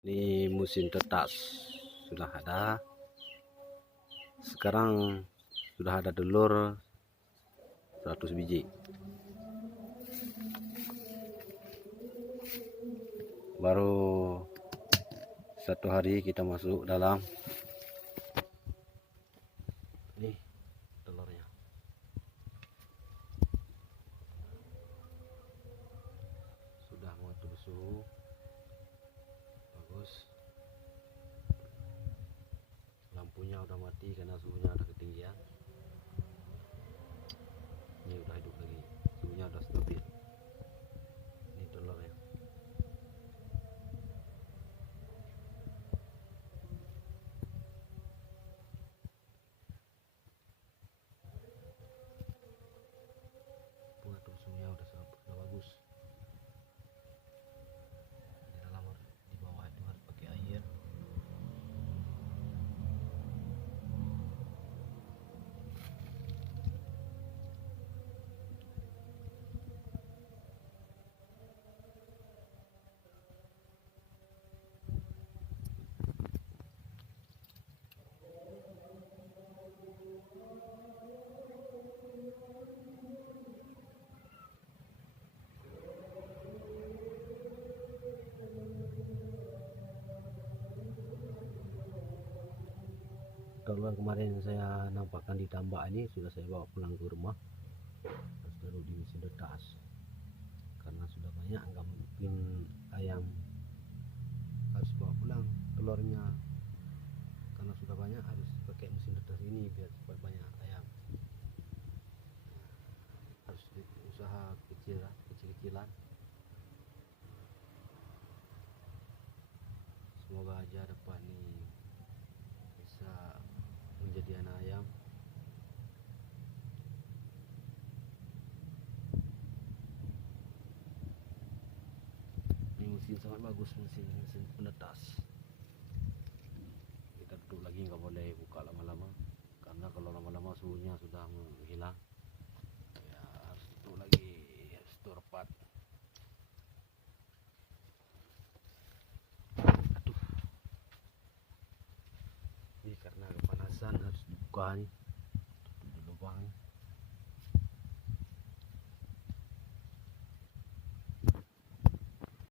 Ini musim tetas sudah ada. Sekarang sudah ada telur 100 biji. Baru 1 hari kita masuk dalam. Ini telurnya. Sudah mengatur suhu. Bagus. Lampunya udah mati karena suhunya udah ketinggian. Ini udah hidup lagi. Suhunya udah stabil. Ini telurnya. Pengatur suhunya udah bagus. Di dalam, di bawah itu harus pakai air. Telur kemarin saya nampakkan di tambak ini sudah saya bawa pulang ke rumah, terus taruh di mesin tetas karena sudah banyak, nggak mungkin ayam harus bawa pulang telurnya, karena sudah banyak harus pakai mesin tetas ini biar cepat banyak ayam. Harus usaha kecil-kecilan. Semoga aja dapat nih bisa menjadi anak ayam. Ini mesin sangat bagus, mesin penetas. Kita duduk lagi, nggak boleh buka lama-lama karena kalau lama-lama suhunya sudah menghilang. Ya, harus duduk lagi, harus duduk rapat. Aduh, ini karena kepanasan harus dibuka nih, tutup lubang.